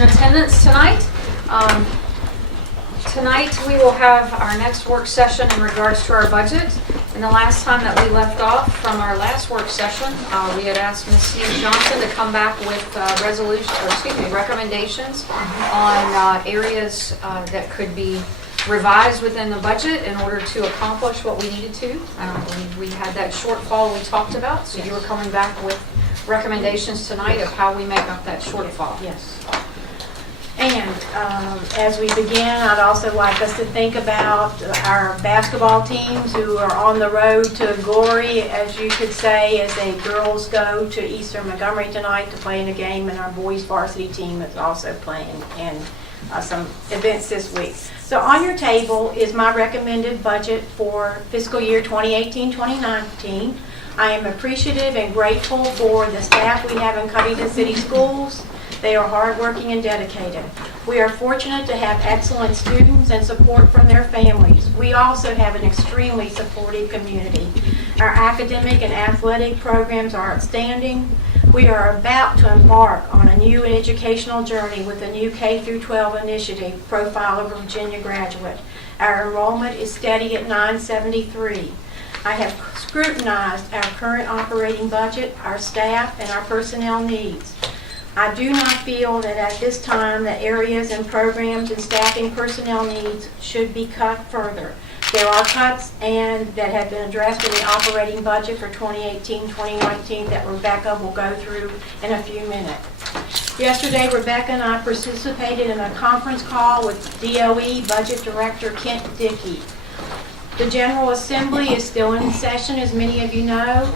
in attendance tonight. Tonight we will have our next work session in regards to our budget. And the last time that we left off from our last work session, we had asked Ms. Steve Johnson to come back with recommendations on areas that could be revised within the budget in order to accomplish what we needed to. We had that shortfall we talked about, so you were coming back with recommendations tonight of how we make up that shortfall. Yes. And as we begin, I'd also like us to think about our basketball teams who are on the road to glory, as you could say, as the girls go to Eastern Montgomery tonight to play in a game, and our boys varsity team is also playing in some events this week. So on your table is my recommended budget for fiscal year 2018-2019. I am appreciative and grateful for the staff we have in Covington City Schools. They are hardworking and dedicated. We are fortunate to have excellent students and support from their families. We also have an extremely supportive community. Our academic and athletic programs are outstanding. We are about to embark on a new educational journey with a new K-12 initiative, Profile of a Virginia Graduate. Our enrollment is steady at 973. I have scrutinized our current operating budget, our staff, and our personnel needs. I do not feel that at this time that areas and programs and staffing personnel needs should be cut further. There are cuts and that have been addressed in the operating budget for 2018-2019 that Rebecca will go through in a few minutes. Yesterday, Rebecca and I participated in a conference call with DOE Budget Director Kent Dickey. The General Assembly is still in session, as many of you know.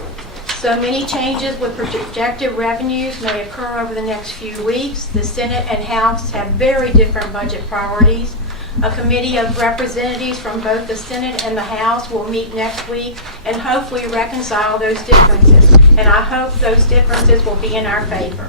So many changes with projected revenues may occur over the next few weeks. The Senate and House have very different budget priorities. A committee of representatives from both the Senate and the House will meet next week and hopefully reconcile those differences. And I hope those differences will be in our favor.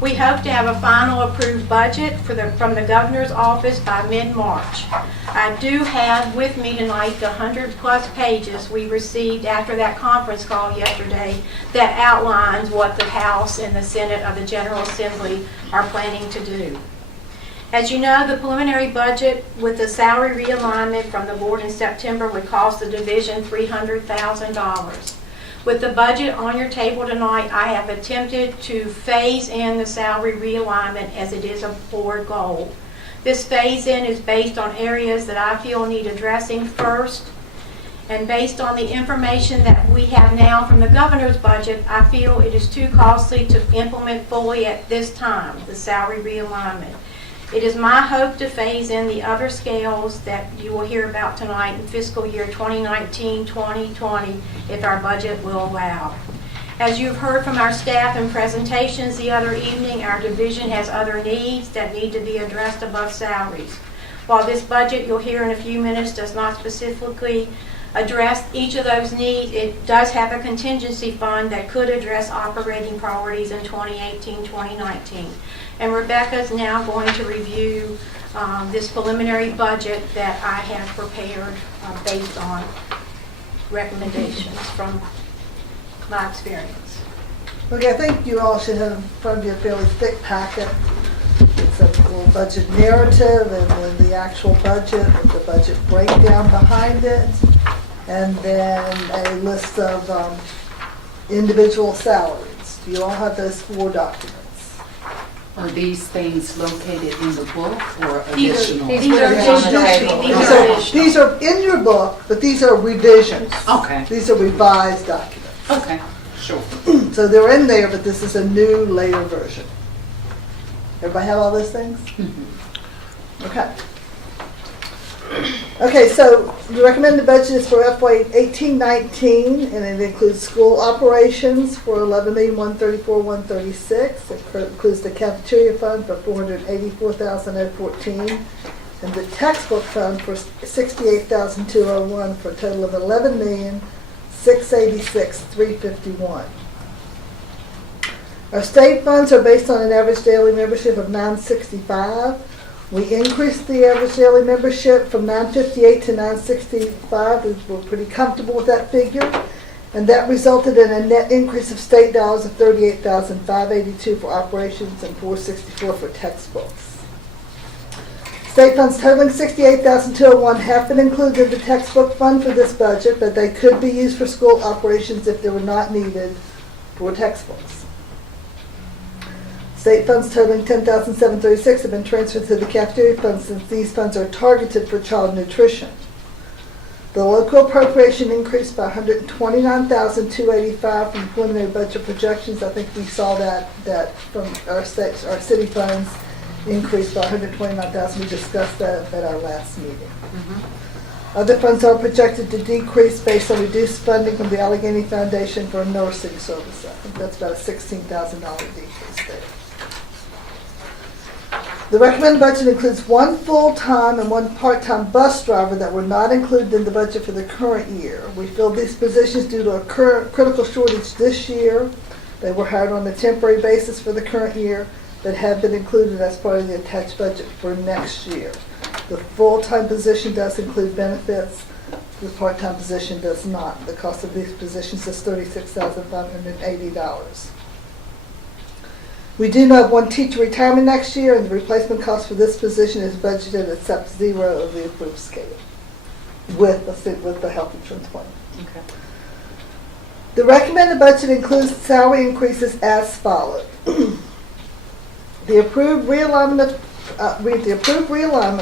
We hope to have a final approved budget from the governor's office by mid-March. I do have with me tonight the 100-plus pages we received after that conference call yesterday that outlines what the House and the Senate of the General Assembly are planning to do. As you know, the preliminary budget with the salary realignment from the board in September would cost the division $300,000. With the budget on your table tonight, I have attempted to phase in the salary realignment as it is a board goal. This phase-in is based on areas that I feel need addressing first, and based on the information that we have now from the governor's budget, I feel it is too costly to implement fully at this time, the salary realignment. It is my hope to phase in the other scales that you will hear about tonight in fiscal year 2019-2020 if our budget will allow. As you've heard from our staff in presentations the other evening, our division has other needs that need to be addressed above salaries. While this budget you'll hear in a few minutes does not specifically address each of those needs, it does have a contingency fund that could address operating priorities in 2018-2019. And Rebecca is now going to review this preliminary budget that I have prepared based on recommendations from my experience. Okay, I think you all should have in front of you a fairly thick packet. It's a little budget narrative and then the actual budget with the budget breakdown behind it, and then a list of individual salaries. Do you all have those 4 documents? Are these things located in the book or additional? These are additional. These are in your book, but these are revisions. Okay. These are revised documents. Okay, sure. So they're in there, but this is a new, later version. Everybody have all those things? Mm-hmm. Okay. Okay, so the recommended budget is for FY 18-19, and it includes school operations for $11,134,136. It includes the cafeteria fund for $484,014, and the textbook fund for $68,201 for a total of $11,686,351. Our state funds are based on an average daily membership of $965. We increased the average daily membership from $958 to $965. We're pretty comfortable with that figure. And that resulted in a net increase of state dollars of $38,582 for operations and $464 for textbooks. State funds totaling $68,201 have been included in the textbook fund for this budget, but they could be used for school operations if they were not needed for textbooks. State funds totaling $10,736 have been transferred to the cafeteria fund since these funds are targeted for child nutrition. The local appropriation increased by $129,285 from preliminary budget projections. I think we saw that from our city funds increased by $129,000. We discussed that at our last meeting. Other funds are projected to decrease based on reduced funding from the Alleghany Foundation for nursing service. I think that's about a $16,000 decrease there. The recommended budget includes one full-time and one part-time bus driver that were not included in the budget for the current year. We filled these positions due to a critical shortage this year. They were hired on a temporary basis for the current year, but have been included as part of the attached budget for next year. The full-time position does include benefits. The part-time position does not. The cost of these positions is $36,580. We do not have one teacher retirement next year, and the replacement cost for this position is budgeted at step 0 of the approved scale with the health insurance plan. Okay. The recommended budget includes salary increases as follows. The approved realignment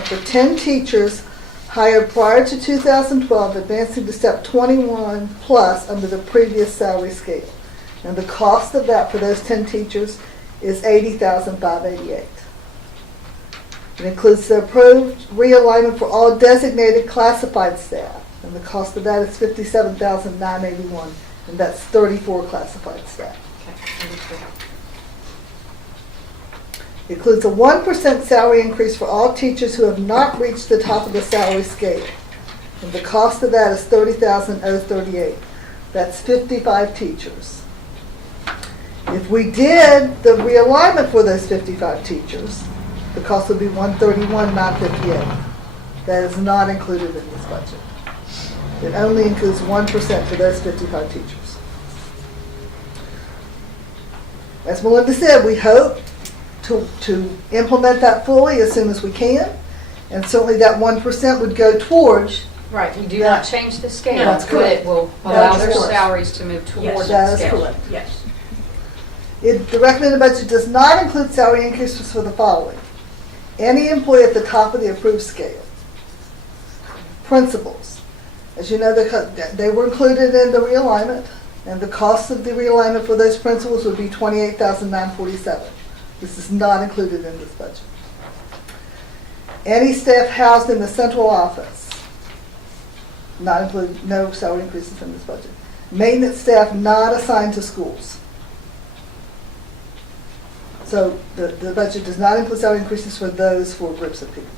for 10 teachers hired prior to 2012, advancing to step 21 plus under the previous salary scale. And the cost of that for those 10 teachers is $80,588. It includes the approved realignment for all designated classified staff, and the cost of that is $57,981, and that's 34 classified staff. Okay. It includes a 1% salary increase for all teachers who have not reached the top of the salary scale, and the cost of that is $30,038. That's 55 teachers. If we did the realignment for those 55 teachers, the cost would be $131,958. That is not included in this budget. It only includes 1% for those 55 teachers. As Melinda said, we hope to implement that fully as soon as we can, and certainly that 1% would go towards. Right, we do not change the scale. That's but correct. It will allow That their is correct. salaries to move towards Yes, that That is scale. correct. Yes. The recommended budget does not include salary increases for the following. Any employee at the top of the approved scale. Principals. As you know, they were included in the realignment, and the cost of the realignment for those principals would be $28,947. This is not included in this budget. Any staff housed in the central office. Not included, no salary increases in this budget. Maintenance staff not assigned to schools. So the budget does not include salary increases for those four groups of people.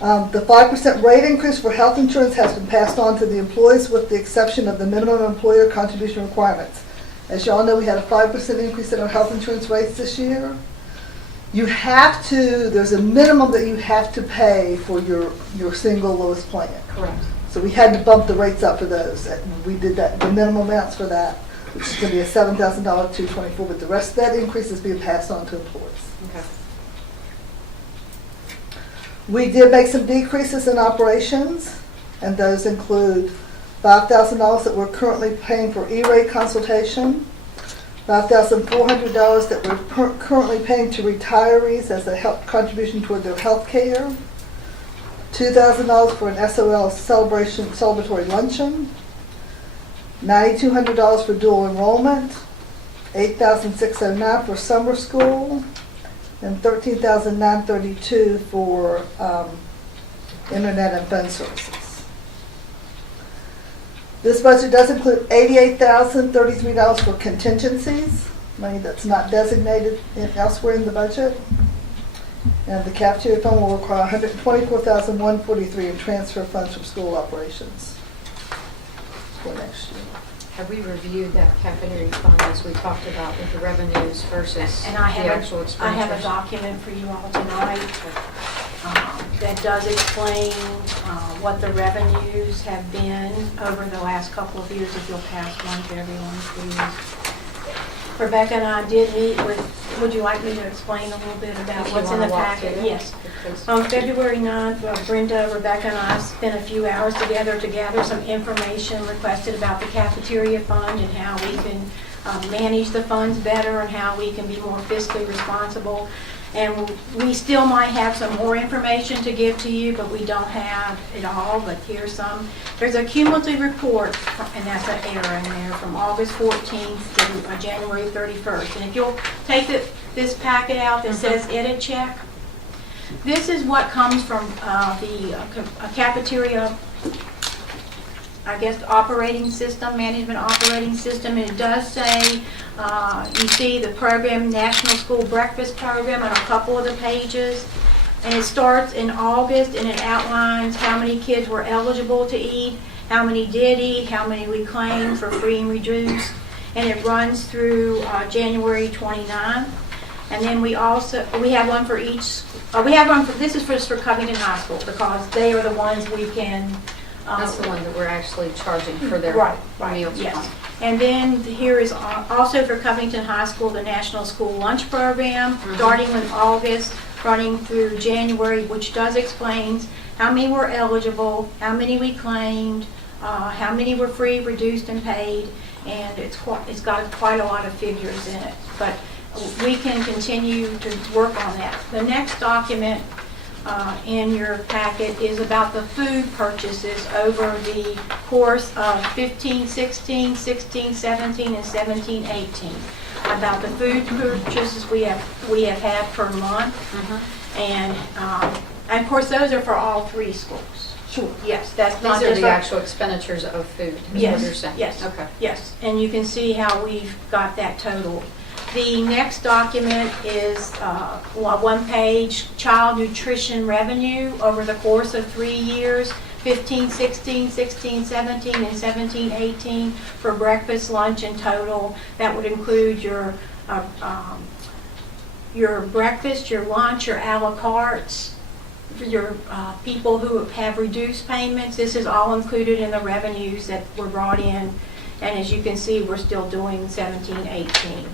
The 5% rate increase for health insurance has been passed on to the employees with the exception of the minimum employer contribution requirements. As you all know, we had a 5% increase in our health insurance rates this year. You have to, there's a minimum that you have to pay for your single lowest plan. Correct. So we had to bump the rates up for those. And we did that, the minimum amounts for that, which is going to be a $7,000 $224, but the rest of that increase is being passed on to employees. Okay. We did make some decreases in operations, and those include $5,000 that we're currently paying for E-rate consultation, $5,400 that we're currently paying to retirees as a help contribution toward their health care, $2,000 for an SOL celebratory luncheon, $9,200 for dual enrollment, $8,609 for summer school, and $13,932 for internet and phone services. This budget does include $88,033 for contingencies, money that's not designated elsewhere in the budget. And the cafeteria fund will require $124,143 in transfer funds from school operations for next year. Have we reviewed that cafeteria fund as we talked about with the revenues versus And the I actual have expenditures? a document for you all tonight. that does explain what the revenues have been over the last couple of years. If you'll pass one to everyone, please. Rebecca and I did meet with, would you like me to explain a little bit about If you what's in the wanna walk packet? through it, Yes. please. On February 9th, Brenda, Rebecca, and I spent a few hours together to gather some information requested about the cafeteria fund and how we can manage the funds better and how we can be more fiscally responsible. And we still might have some more information to give to you, but we don't have it all, but here's some. There's a cumulative report, and that's an error in there, from August 14th to January 31st. And if you'll take this packet out that says edit check, this is what comes from the cafeteria, I guess, operating system, management operating system. And it does say, you see the program, National School Breakfast Program, on a couple of the pages. And it starts in August, and it outlines how many kids were eligible to eat, how many did eat, how many we claimed for free and reduced. And it runs through January 29th. And then we have one for each, this is just for Covington High School, because they are the ones we can. That's the one that we're actually charging for their Right, meals. yes. And then here is also for Covington High School, the National School Lunch Program, starting in August, running through January, which does explains how many were eligible, how many we claimed, how many were free, reduced, and paid, and it's got quite a lot of figures in it. But we can continue to work on that. The next document in your packet is about the food purchases over the course of 15-16, 16-17, and 17-18. About the food purchases we have had per month, and of course those are for all three schools. Sure. Yes, that's not These are just the our- actual expenditures of food, is what Yes, you're saying? yes. Okay. Yes, and you can see how we've got that total. The next document is one-page child nutrition revenue over the course of 3 years, 15-16, 16-17, and 17-18 for breakfast, lunch, and total. That would include your breakfast, your lunch, your a la cartes, your people who have reduced payments. This is all included in the revenues that were brought in. And as you can see, we're still doing 17-18.